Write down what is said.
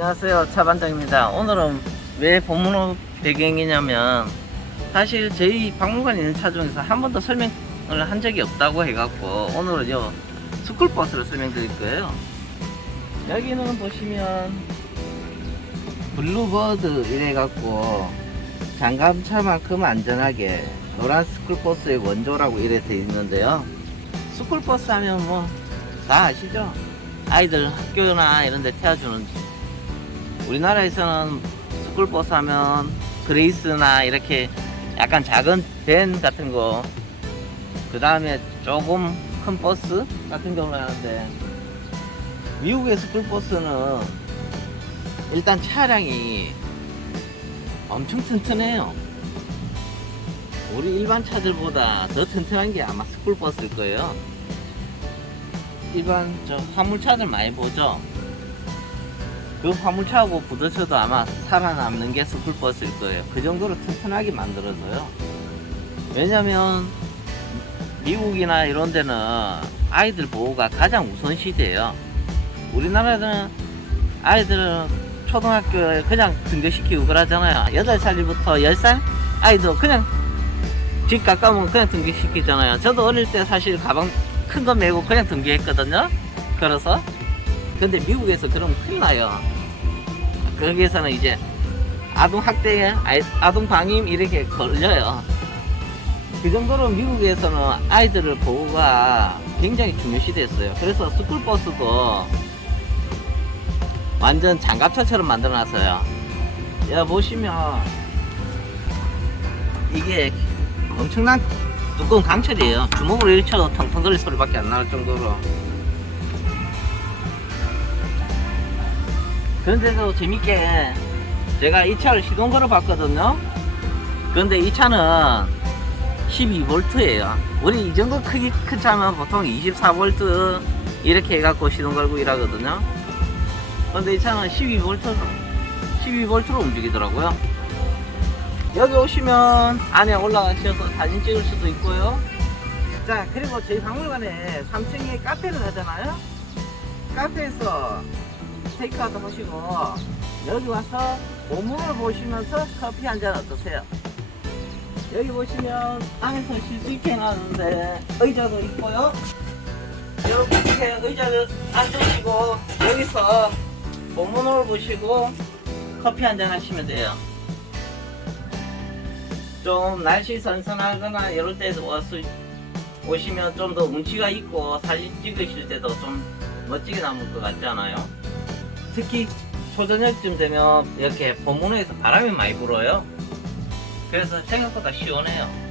안녕하세요. 차반장입니다. 오늘은 왜 본문호 배경이냐면 사실 저희 박물관에 있는 차 중에서 한 번도 설명을 한 적이 없다고 해갖고 오늘은 요 스쿨버스를 설명드릴 거예요. 여기는 보시면 블루버드 이래갖고 장갑차만큼 안전하게 노란 스쿨버스의 원조라고 이래 돼 있는데요. 스쿨버스 하면 뭐 다 아시죠? 아이들 학교나 이런 데 태워주는 우리나라에서는 스쿨버스 하면 그레이스나 이렇게 약간 작은 밴 같은 거 그 다음에 조금 큰 버스 같은 경우를 하는데 미국의 스쿨버스는 일단 차량이 엄청 튼튼해요. 우리 일반 차들보다 더 튼튼한 게 아마 스쿨버스일 거예요. 일반 저 화물차들 많이 보죠 그 화물차하고 부딪혀도 아마 살아남는 게 스쿨버스일 거예요. 그 정도로 튼튼하게 만들어져요. 왜냐면 미국이나 이런 데는 아이들 보호가 가장 우선시돼요. 우리나라는 아이들은 초등학교에 그냥 등교시키고 그러잖아요. 8살부터 10살? 아이도 그냥 집 가까우면 그냥 등교시키잖아요. 저도 어릴 때 사실 가방 큰 거 메고 그냥 등교했거든요. 걸어서. 근데 미국에서 그러면 큰일 나요. 거기에서는 이제 아동 학대, 아동 방임 이렇게 걸려요. 그 정도로 미국에서는 아이들을 보호가 굉장히 중요시됐어요. 그래서 스쿨버스도 완전 장갑차처럼 만들어놨어요. 여기 보시면 이게 엄청난 두꺼운 강철이에요. 주먹으로 이렇게 쳐도 텅텅 거릴 소리밖에 안 나올 정도로. 그런데도 재밌게 제가 이 차를 시동 걸어 봤거든요. 그런데 이 차는 12V예요. 우리 이 정도 크기 큰 차면 보통 24V 이렇게 해갖고 시동 걸고 일하거든요. 그런데 이 차는 12V, 12V로 움직이더라고요. 여기 오시면 안에 올라가셔서 사진 찍을 수도 있고요. 자, 그리고 저희 박물관에 3층에 카페를 하잖아요. 카페에서 테이크아웃 하시고 여기 와서 몸을 보시면서 커피 한 잔 어떠세요? 여기 보시면 안에서 쉴 수 있게 해놨는데 의자도 있고요. 이렇게 의자를 앉으시고 여기서 본문을 보시고 커피 한 잔 하시면 돼요. 좀 날씨 선선하거나 이럴 때 와서 오시면 좀 더 운치가 있고 사진 찍으실 때도 좀 멋지게 남을 것 같지 않아요? 특히 초저녁쯤 되면 이렇게 본문에서 바람이 많이 불어요. 그래서 생각보다 시원해요.